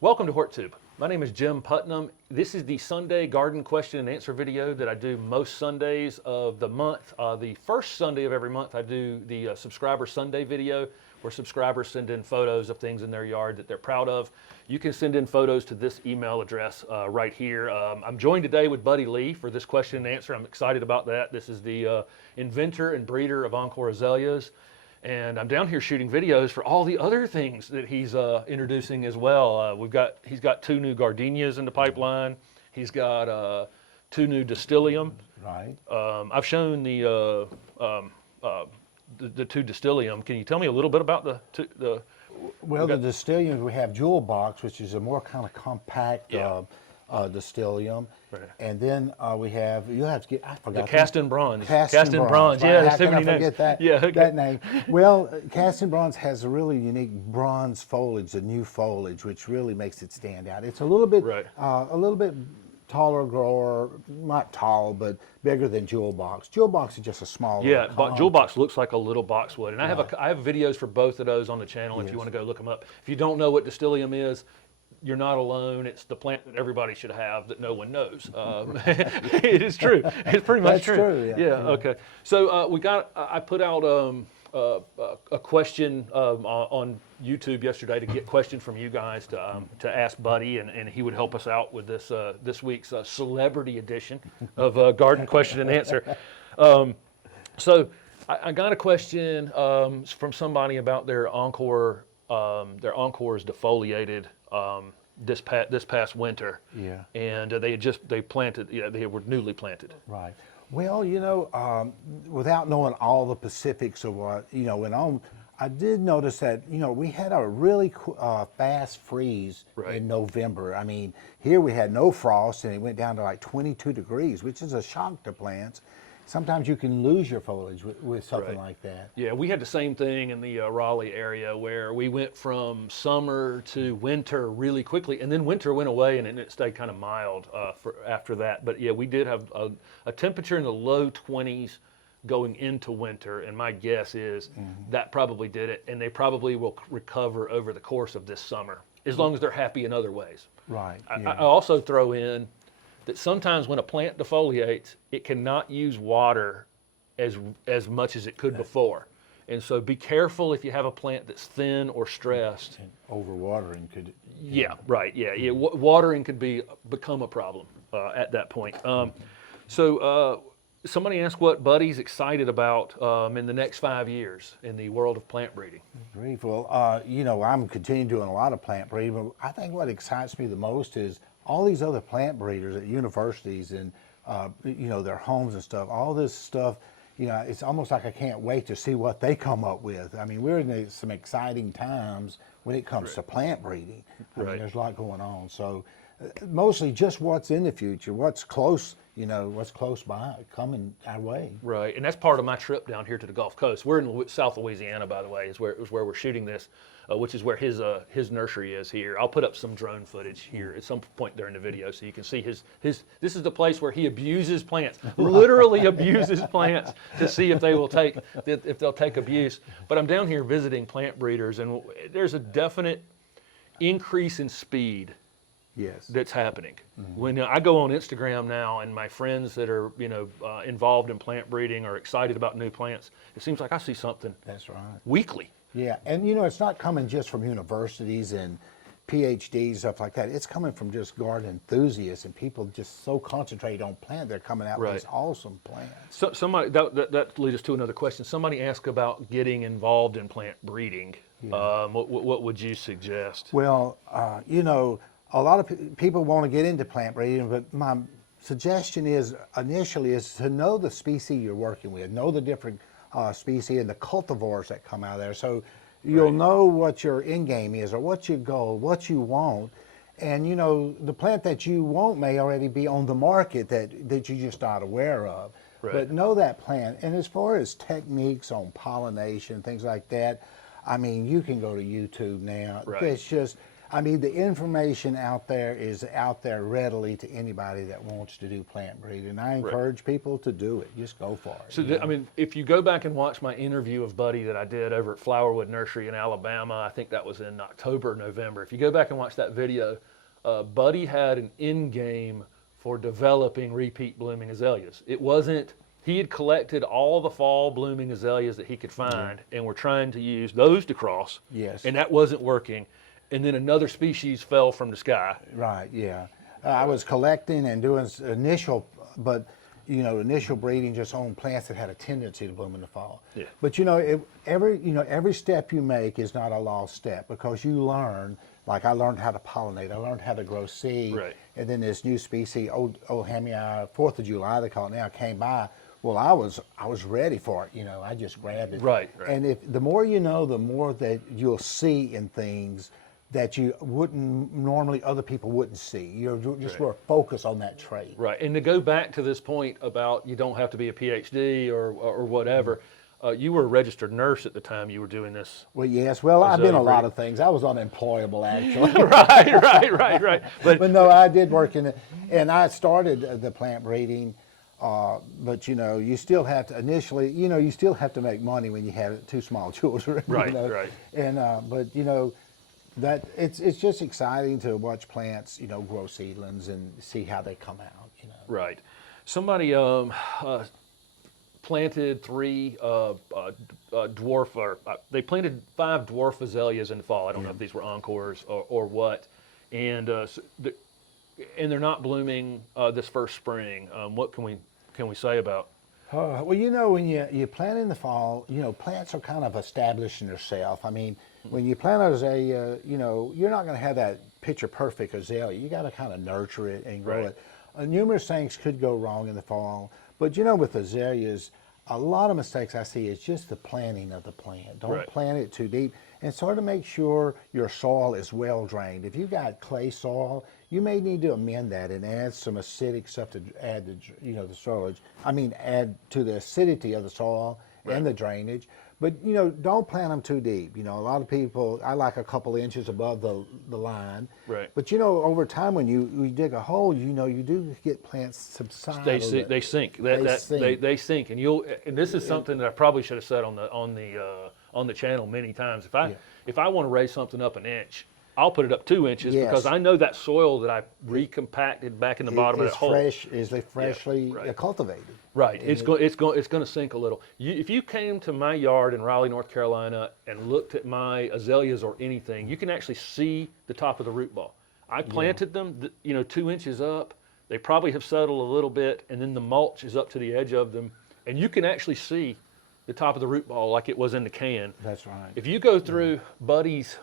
Welcome to HortTube. My name is Jim Putnam. This is the Sunday garden question and answer video that I do most Sundays of the month. The first Sunday of every month I do the Subscriber Sunday video where subscribers send in photos of things in their yard that they're proud of. You can send in photos to this email address right here. I'm joined today with Buddy Lee for this question and answer. I'm excited about that. This is the inventor and breeder of Encore azaleas. And I'm down here shooting videos for all the other things that he's introducing as well. He's got 2 new gardenias in the pipeline. He's got 2 new distilleum. Right. I've shown the 2 distilleum. Can you tell me a little bit about the? Well, the distilleum, we have Jewel Box, which is a more kind of compact distilleum. Right. And then we have, you'll have to get, I forgot. The cast in bronze. Cast in bronze. Yeah, How can I names. forget that, Yeah, okay. that name? Well, cast in bronze has a really unique bronze foliage, a new foliage, which really makes it stand out. It's a little bit, taller grower, not tall, but bigger than Jewel Box. Jewel Box is just a smaller. Yeah, but Jewel Box looks like a little boxwood, and I have videos for both of those on the channel if you want to go look them up. If you don't know what distilleum is, you're not alone. It's the plant that everybody should have that no one knows. It is true. It's pretty much true. Yeah. Okay. So I put out a question on YouTube yesterday to get questions from you guys to ask Buddy, and he would help us out with this week's celebrity edition of Garden Question and Answer. So I got a question from somebody about their Encore. Their Encore's defoliated this past winter. Yeah. And they planted. Yeah, they were newly planted. Right. Well, without knowing all the specifics of what went on, I did notice that we had a really fast freeze in November. I mean, here we had no frost, and it went down to like 22 degrees, which is a shock to plants. Sometimes you can lose your foliage with something like that. Yeah, we had the same thing in the Raleigh area where we went from summer to winter really quickly, and then winter went away and it stayed kind of mild after that. But yeah, we did have a temperature in the low 20s going into winter, and my guess is that probably did it, and they probably will recover over the course of this summer, as long as they're happy in other ways. Right. I also throw in that sometimes when a plant defoliates, it cannot use water as much as it could before. And so be careful if you have a plant that's thin or stressed. And overwatering could. Yeah, right, yeah. Watering could become a problem at that point. Somebody asked what Buddy's excited about in the next 5 years in the world of plant breeding. Well, I'm continuing doing a lot of plant breeding, but I think what excites me the most is all these other plant breeders at universities and their homes and stuff, all this stuff, it's almost like I can't wait to see what they come up with. I mean, we're in some exciting times when it comes to plant breeding. I mean, there's a lot going on. So mostly just what's in the future, what's close, what's close by coming our way. Right, and that's part of my trip down here to the Gulf Coast. We're in South Louisiana, by the way, is where we're shooting this, which is where his nursery is here. I'll put up some drone footage here at some point during the video so you can see his. This is the place where he abuses plants, literally abuses plants to see if they'll take abuse. But I'm down here visiting plant breeders, and there's a definite increase in speed. Yes. That's happening. When I go on Instagram now and my friends that are involved in plant breeding are excited about new plants, it seems like I see something weekly. Yeah, and it's not coming just from universities and PhDs, stuff like that. It's coming from just garden enthusiasts and people just so concentrated on plant, they're coming out with these awesome plants. So somebody that leads us to another question. Somebody asked about getting involved in plant breeding. Yeah. What would you suggest? Well, a lot of people want to get into plant breeding, but my suggestion is initially is to know the species you're working with, know the different species and the cultivars that come out of there. So you'll know what your end game is or what your goal, what you want. And the plant that you want may already be on the market that you're just not aware of. Right. But know that plant. And as far as techniques on pollination, things like that, I mean, you can go to YouTube now. It's just, I mean, the information out there is out there readily to anybody that wants to do plant breeding. And I encourage people to do it. Just go for it. So, I mean, if you go back and watch my interview of Buddy that I did over at Flowerwood Nursery in Alabama, I think that was in October, November. If you go back and watch that video, Buddy had an end game for developing repeat blooming azaleas. It wasn't, he had collected all the fall blooming azaleas that he could find and were trying to use those to cross. Yes. And that wasn't working. And then another species fell from the sky. Right, yeah. I was collecting and doing initial breeding just on plants that had a tendency to bloom in the fall. Yeah. But every step you make is not a lost step, because you learn. Like, I learned how to pollinate. I learned how to grow seed. Right. And then this new species, Ohamia, 4th of July they call it now, came by. Well, I was ready for it. I just grabbed it. Right. And the more you know, the more that you'll see in things that you wouldn't normally, other people wouldn't see. You're just more focused on that trait. Right, and to go back to this point about you don't have to be a PhD or whatever, you were a registered nurse at the time you were doing this. Well, yes. Well, I've been a lot of things. I was unemployable, actually. right. But no, I did work in it, and I started the plant breeding. But you still have to initially, you still have to make money when you have two small children. Right. And but that it's just exciting to watch plants, grow seedlings and see how they come out. Right. Somebody planted 3 dwarf, or they planted 5 dwarf azaleas in the fall. I don't know if these were Encores or what, and they're not blooming this first spring. What can we say about? Well, when you plant in the fall, plants are kind of establishing themselves. I mean, when you plant an azalea, you're not going to have that picture perfect azalea. You got to kind of nurture it and grow it. Numerous things could go wrong in the fall, but with azaleas, a lot of mistakes I see is just the planting of the plant. Don't plant it too deep, and sort of make sure your soil is well drained. If you've got clay soil, you may need to amend that and add some acidic stuff to add to the soil. Add to the acidity of the soil and the drainage. But don't plant them too deep. A lot of people, I like a couple inches above the line. Right. But over time when you dig a hole, you do get plants subside. They sink. They sink, and this is something that I probably should have said on the channel many times. If I want to raise something up an inch, I'll put it up 2 inches because I know that soil that I recompacted back in the bottom of that hole is freshly cultivated. Right, it's going to sink a little. If you came to my yard in Raleigh, North Carolina, and looked at my azaleas or anything, you can actually see the top of the root ball. I planted them, 2 inches up. They probably have settled a little bit, and then the mulch is up to the edge of them, and you can actually see the top of the root ball like it was in the can. That's right. If you go through Buddy's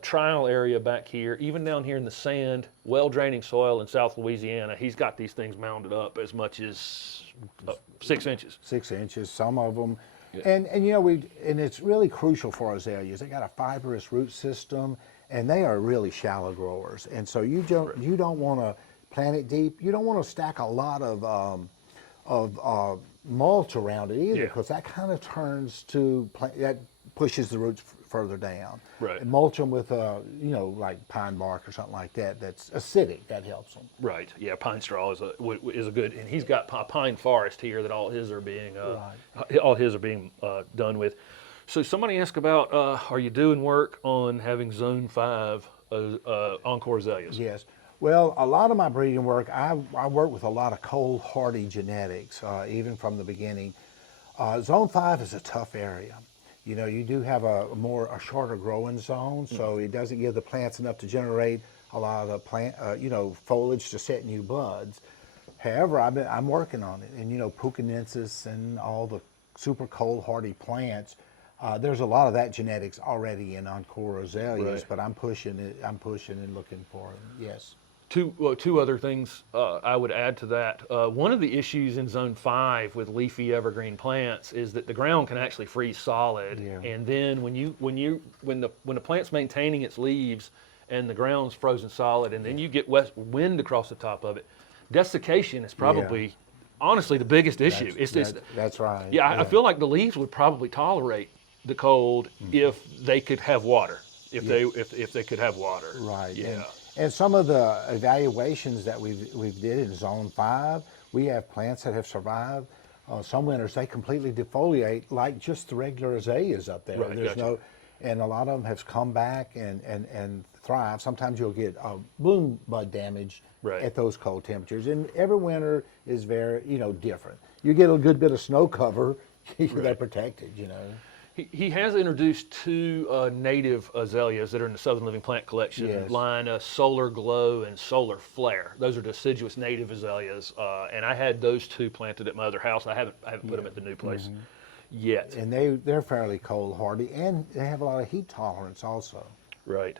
trial area back here, even down here in the sand, well-draining soil in South Louisiana, he's got these things mounded up as much as 6 inches. 6 inches, some of them. Yeah. And it's really crucial for azaleas. They got a fibrous root system, and they are really shallow growers. And so you don't want to plant it deep. You don't want to stack a lot of mulch around it either, because that kind of turns to that pushes the roots further down. Right. And mulch them with like pine bark or something like that. That's acidic. That helps them. Right. Yeah. Pine straw is a good, and he's got a pine forest here that all his are being done with. So somebody asked about, are you doing work on having Zone 5 Encore azaleas? Yes. Well, a lot of my breeding work, I work with a lot of cold hardy genetics, even from the beginning. Zone 5 is a tough area. You do have a shorter growing zone, so it doesn't give the plants enough to generate a lot of the plant, foliage to set new buds. However, I'm working on it, and Puccinensis and all the super cold hardy plants. There's a lot of that genetics already in Encore azaleas, but I'm pushing it. I'm pushing and looking for them. Yes. Two other things I would add to that. One of the issues in Zone 5 with leafy evergreen plants is that the ground can actually freeze solid, and then when the plant's maintaining its leaves and the ground's frozen solid, and then you get west wind across the top of it, desiccation is probably honestly the biggest issue. That's right. Yeah, I feel like the leaves would probably tolerate the cold if they could have water. if they could have water. Right. Yeah. And some of the evaluations that we've did in Zone 5, we have plants that have survived. Some winters they completely defoliate like just the regular azaleas up there. Right, There's gotcha. and a lot of them have come back and thrive. Sometimes you'll get bloom bud damage Right. at those cold temperatures. And every winter is very, different. You get a good bit of snow cover, they're protected, He has introduced two native azaleas that are in the Southern Living Plant Collection Yes. line, Solar Glow and Solar Flare. Those are deciduous native azaleas, and I had those two planted at my other house. I haven't put them at the new place yet. And they're fairly cold hardy, and they have a lot of heat tolerance also. Right.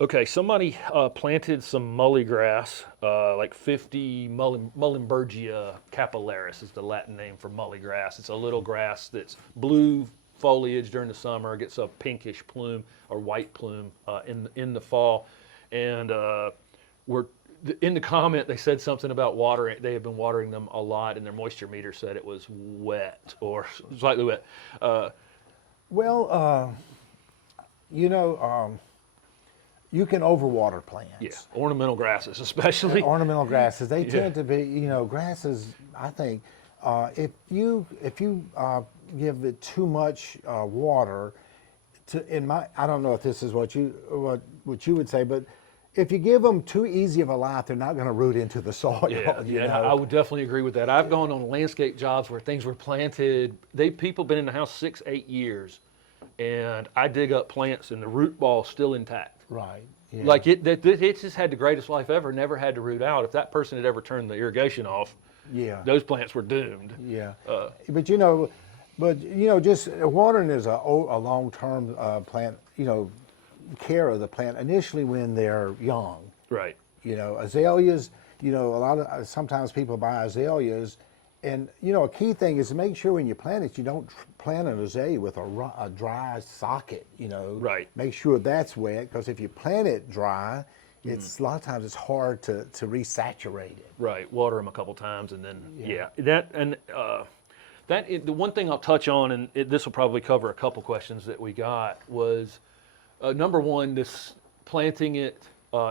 Okay, somebody planted some mullygrass, like 50 Mullenbergia capillaris is the Latin name for mullygrass. It's a little grass that's blue foliage during the summer, gets a pinkish plume or white plume in the fall. And in the comment, they said something about watering. They have been watering them a lot, and their moisture meter said it was wet or slightly wet. You can overwater plants. Yeah, ornamental grasses especially. Ornamental grasses, they tend to be, grasses, I think, if you give it too much water, I don't know if this is what you would say, but if you give them too easy of a life, they're not going to root into the soil. Yeah, I would definitely agree with that. I've gone on landscape jobs where things were planted. People been in the house 6-8 years, and I dig up plants and the root ball's still intact. Right. Yeah. Like it just had the greatest life ever. Never had to root out. If that person had ever turned the irrigation off, those plants were doomed. Yeah. But just watering is a long-term plant. Care of the plant initially when they're young. Right. Azaleas. Sometimes people buy azaleas, and a key thing is to make sure when you plant it, you don't plant an azalea with a dry socket. Right. Make sure that's wet, because if you plant it dry, it's a lot of times it's hard to resaturate it. Right. Water them a couple times, and then the one thing I'll touch on, and this will probably cover a couple questions that we got, was number one, this planting it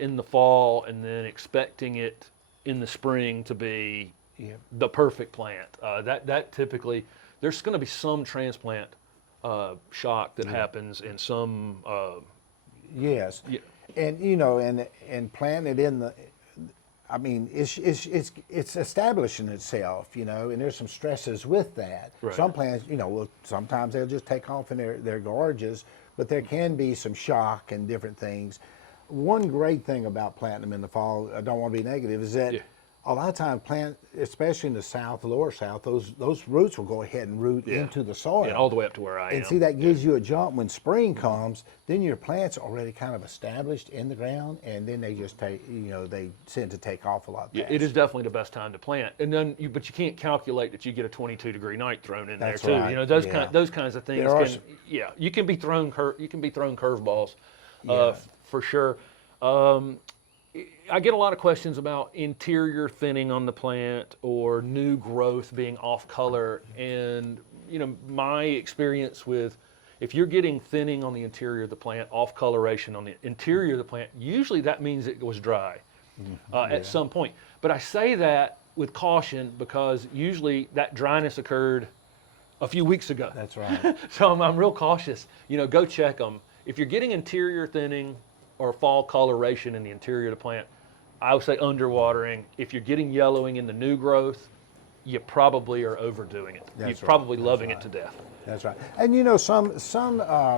in the fall and then expecting it in the spring to be the perfect plant. That typically, there's going to be some transplant shock that happens, and some. Yes, and and planting it in the. I mean, it's establishing itself, and there's some stresses with that. Right. Some plants, sometimes they'll just take off and they're gorgeous, but there can be some shock and different things. One great thing about planting them in the fall, I don't want to be negative, is that a lot of times especially in the south, the lower south, those roots will go ahead and root into the soil. Yeah, all the way up to where I am. And see, that gives you a jump when spring comes. Then your plant's already kind of established in the ground, and then they just they tend to take off a lot faster. Yeah, it is definitely the best time to plant. And then but you can't calculate that you get a 22-degree night thrown in That's there too. right. Those kinds of things you can be thrown curveballs for sure. I get a lot of questions about interior thinning on the plant or new growth being off color. And, my experience with, if you're getting thinning on the interior of the plant, off coloration on the interior of the plant, usually that means it was dry at some point. But I say that with caution because usually that dryness occurred a few weeks ago. That's right. So I'm real cautious. Go check them. If you're getting interior thinning or fall coloration in the interior of the plant, I would say underwatering. If you're getting yellowing in the new growth, you probably are overdoing it. You're probably loving it to death. That's right. And some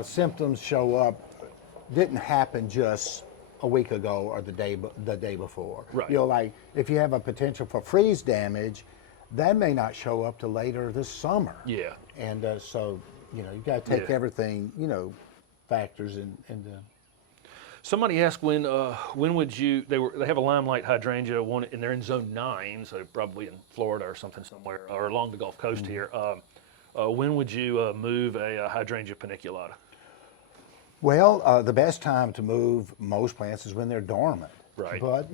symptoms show up didn't happen just a week ago or the day before. Right. Like if you have a potential for freeze damage, that may not show up till later this summer. Yeah. And so you got to take everything factors into. Somebody asked when would you? They have a limelight hydrangea one, and they're in zone 9, so probably in Florida or something somewhere, or along the Gulf Coast here. When would you move a hydrangea paniculata? Well, the best time to move most plants is when they're dormant. Right. But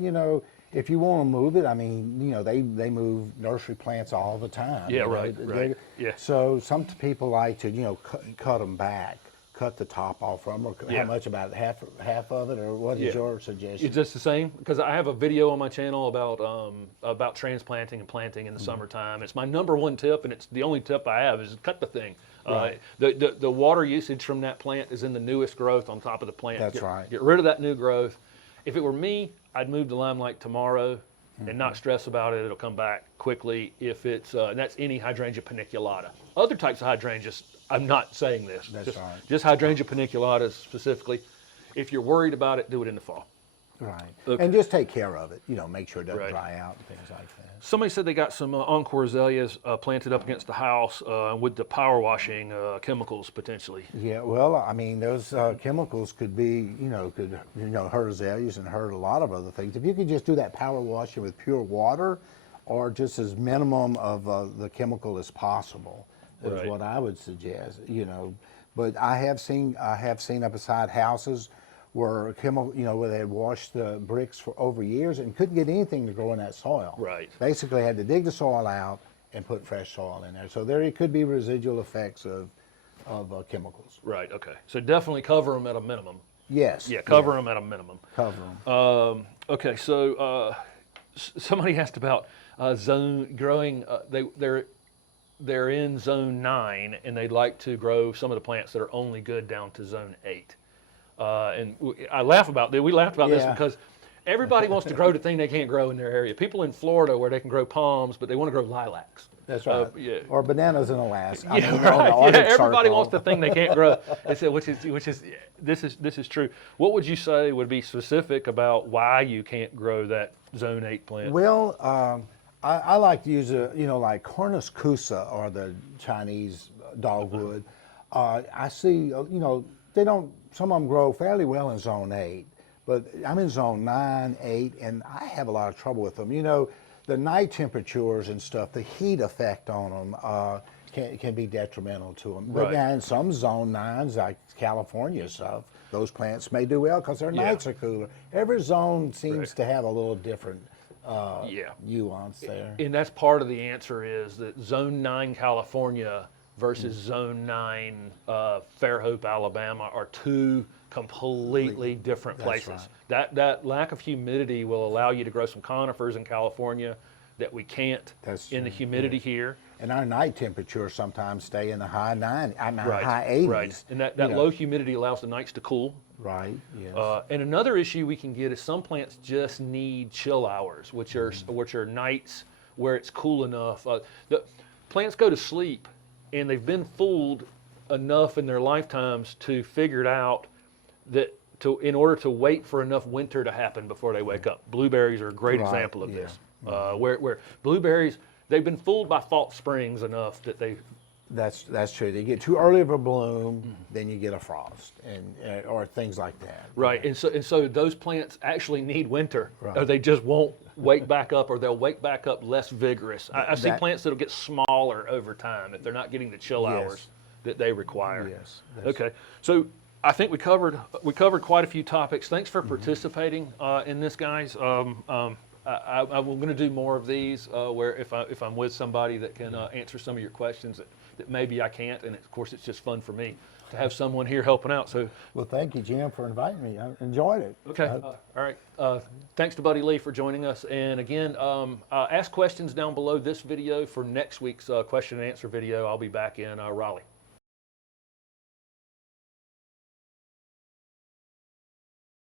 if you want to move it, I mean, they move nursery plants all the time. Yeah, right. So some people like to cut them back cut the top off from, or Yeah. how much, about half of it, or what is Yeah. your suggestion? It's just the same, because I have a video on my channel about transplanting and planting in the summertime. It's my #1 tip, and it's the only tip I have, is cut the thing. Right. The water usage from that plant is in the newest growth on top of the plant. That's right. Get rid of that new growth. If it were me, I'd move to limelight tomorrow and not stress about it. It'll come back quickly. If it's and that's any hydrangea paniculata. Other types of hydrangeas, I'm not saying this. That's right. Just hydrangea paniculata specifically. If you're worried about it, do it in the fall. Right. Okay. And just take care of it. Make sure it doesn't Right. dry out and things like that. Somebody said they got some Encore azaleas planted up against the house with the power washing chemicals potentially. Yeah, well, I mean, those chemicals could be, could hurt azaleas and hurt a lot of other things. If you could just do that power washing with pure water, or just as minimum of the chemical as possible, is Right. what I would suggest. But I have seen up beside houses where where they had washed the bricks for over years and couldn't get anything to grow in that soil. Right. Basically, had to dig the soil out and put fresh soil in there. So there could be residual effects of chemicals. Right. Okay. So definitely cover them at a minimum. Yes. Yeah, cover them at a minimum. Cover them. Okay. So somebody asked about zone growing. They're in zone 9 and they'd like to grow some of the plants that are only good down to zone 8. I laugh about this. We laughed about this Yeah. because everybody wants to grow the thing they can't grow in their area. People in Florida where they can grow palms, but they want to grow lilacs. That's right. Yeah. Or bananas in Alaska. Yeah, on the right. Yeah, Arctic everybody Circle. wants the thing they can't grow. Which is this is true. What would you say would be specific about why you can't grow that zone 8 plant? Well, I like to use like Cornus cusa, or the Chinese dogwood. I see, they don't. Some of them grow fairly well in zone 8, but I'm in zone 9, 8, and I have a lot of trouble with them. The night temperatures and stuff, the heat effect on them can be detrimental to them. But Right. now in some zone 9s, like California stuff, those plants may do well because their Yeah. nights are cooler. Every zone seems Right. to have a little different Yeah. nuance there. And that's part of the answer is that zone 9 California versus zone 9 Fairhope, Alabama are two completely different That's places. That lack of humidity will allow you to grow some conifers in California that we can't That's in the true, humidity here. And our night temperatures sometimes stay in the high 90s, Right, high 80s. right. And that you know. low humidity allows the nights to cool. Right, yes. And another issue we can get is some plants just need chill hours, which are nights where it's cool enough. The plants go to sleep, and they've been fooled enough in their lifetimes to figure it out that in order to wait for enough winter to happen before they wake up. Blueberries are a great Right, example of yeah. this. Where blueberries, they've been fooled by false springs enough that they. That's true. They get too early of a bloom, then you get a frost, and or things like that. Right, and so those plants actually need winter, Right. or they just won't wake back up, or they'll wake back up less vigorous. I see That- plants that'll get smaller over time if they're not getting the chill Yes. hours that they require. Yes. that's- Okay, so I think we covered quite a few topics. Thanks for participating in this, guys. I'm going to do more of these where if I'm with somebody that can answer some of your questions that maybe I can't, and of course it's just fun for me to have someone here helping out. So. Well, thank you, Jim, for inviting me. I enjoyed it. Okay. All right. Thanks to Buddy Lee for joining us. And again, ask questions down below this video for next week's question and answer video. I'll be back in Raleigh.